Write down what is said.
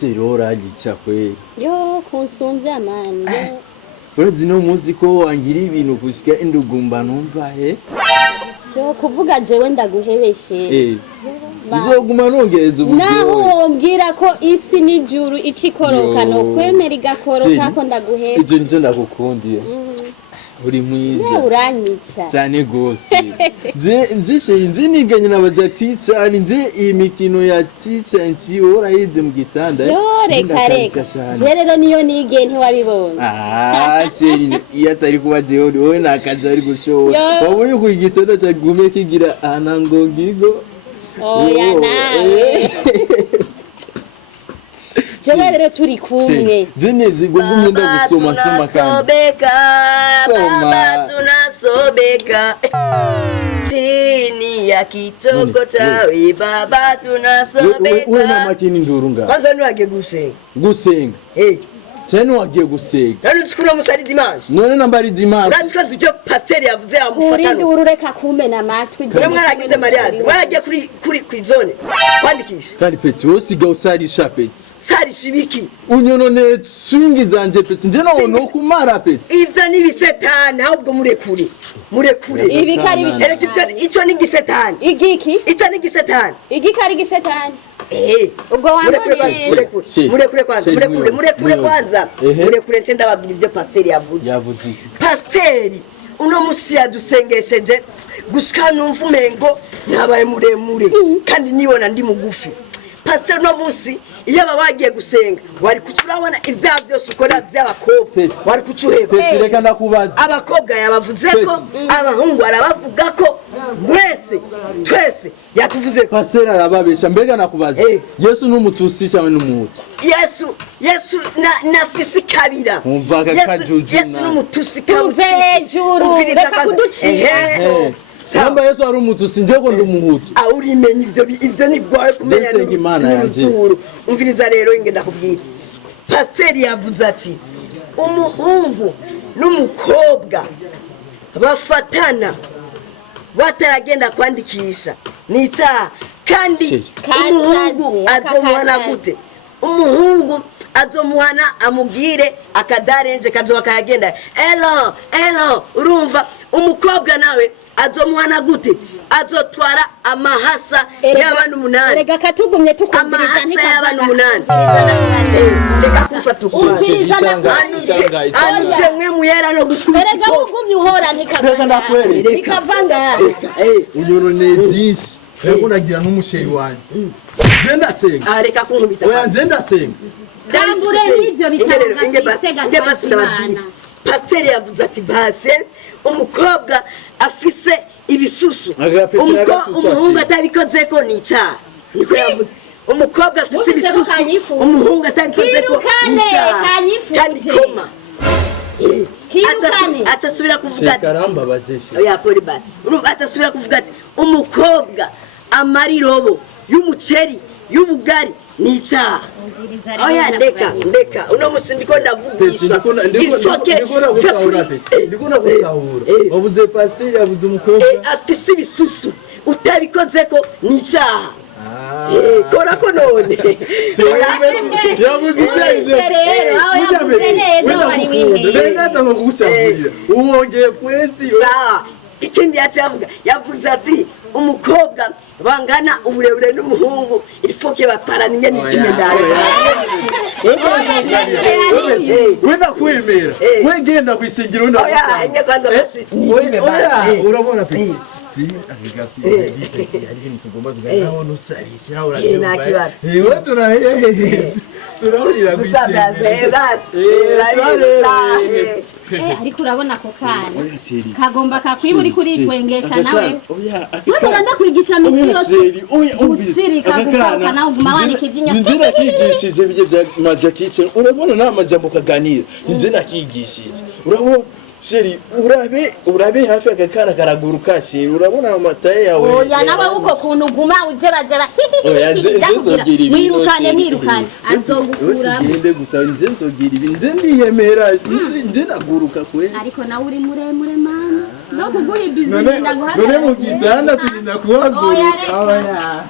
Serora gica kweli. Yo kunsumvya mani. Urazi no muzi ko wangira ibintu kushika indugumba numva he? Yo kuvuga jewe ndaguhebeshe. Nzoguma nongereza uburyo. Naho mbwira ko isi n'ijuru icikoroka no kwemera igakoroka ko ndaguheba. Ijo nico ndagukundiye. Uri mwiza. Uranyica. Cyane gose. Nje niganye n'abaja teacher nje imikino ya teacher nchiora yize mu gitanda. Yo reka. Je rero niyo nige ntiwabibona. Sheri iyo atari kuba je wowe nakaza ari gushora. Wabonye ku igitanda cya gume kigira anangongigo. Oya nawe. Jewe rero turi kumwe. Jenezi gugumye ndagusoma soma kandi. Baba tunasobeka. Chini ya kitoko chawe baba tunasobeka. Wewe na makini ndurunga. Kwanza niwage gusenga. Gusenga. Cyane wagiye gusenga. Nari tsikura musari dimanche. None nambari dimanche. Uraziko zibyo pasteur yavuze amufatano. Urindi urureka kumena amatwi. Mwe mwaragize mariage. Mwaragiye kuri kwizone. Kwandikisha. Kandi peti wosiga usarisha peti. Sarisha ibiki. Unyonone swingi zanje peti. Nje no kumara peti. Ivyo ni bisetani ahubwo murekure. Murekure. Ibikari bishetani. Ico ni gisetani. Igiki? Ico ni gisetani. Igikari gisetani. Ubwo murekure kwanza. Murekure nce ndababwira ivyo pasteur yavuze. Pasteur uno musi yadusengesheje gushika numva umengo ntabaye muremure kandi nibona ndi mugufi. Pasteur no musi iyo bawagiye gusenga wari kuturabona ivya byose ukora by'abakobwa wari kucuheba. Reka ndakubaza. Abakobwa yabavuze ko abahungu arabavuga ko mwese twese yatuvuze. Pasteur arababesha mbega nakubaza. Yesu n'umutusi cyane n'umuhutu. Yesu na fisikabira. Yesu n'umutusi kabira. Hejuru reka kuducira. Samba Yesu ari umutusi njeko ndi umuhutu. Urimenye ivyo ni bwawe kumenya n'uruturu. Umviriza rero ingenda kubwira. Pasteur yavuze ati umuhungu n'umukobwa bafatana bataragenda kwandikisha ni icyaha kandi umuhungu azomuhana gute? Umuhungu azomuhana amubwire akadarenje kazoba kayagenda elo urumva. Umukobwa nawe azomuhana gute? Azotwara amahasa y'abantu 8. Rega katugumye tukumviriza amahasa y'abantu 8. Reka kumfata ukuri. Anje mwe muyera no gukubita. Rega ugumye uhora nikavanga. Unyonone byinshi. Rego nagira n'umusheri wanje. Je ndasenga. Reka kunkubita. Oya je ndasenga. Dambure n'ivyo bitanga Imana. Pasteur yavuze ati base umukobwa afise ibisusu. Umuhungu atabikoze ko ni icyaha. Niko yavuze. Umukobwa afise ibisusu. Umuhungu atabikoze ko ni icyaha. Kandi koma. Atasubira kuvuga ati karamba bajeshe. Oya kuri basi. Atasubira kuvuga ati umukobwa amarirobo y'umuceri y'ubugari ni icyaha. Oya ndeka uno musi ndiko ndavugisha. Ndiko nakutahura. Wavuze pasteur yavuze umukobwa afise ibisusu utabikoze ko ni icyaha. Kora ko none. Yavuze ibyo. Rero kugushakira. Uwongeye kwezi. Ikindi yavuze ati umukobwa bangana uburebure n'umuhungu ifoke batwarana ingene n'ikimendaro. Wenda kwemera. Wegenda kwishingira uno. Oya enge kwanza basi. Urabona pe. Agigati ari ni tugomba tugana nusarisha urabyumva. Wewe turahurira ariko urabona ko kana kagomba kakwiburi kuritwengesha nawe. Wewe ndakwigisha misi yose. Usirika kuvuka nawe uguma wanika ibyinyo. Nje nakigishije bije bya majakitse. Urabona na majambo kaganira. Nje nakigishije. Urabona Sheri urabe hafi akakana karaguruka sheri urabona amataye yawe. Oya nawe uko kuntu guma ujebajeba. Oya nzogiri mwirukane azogukura. Ngende gusa nzogira ibi nje ndiyemera nje naguruka kwe. Ariko nawe uri muremure mana. No kuguha business ndaguhagarara. None mu gitanda turinda kuhagura. Oya.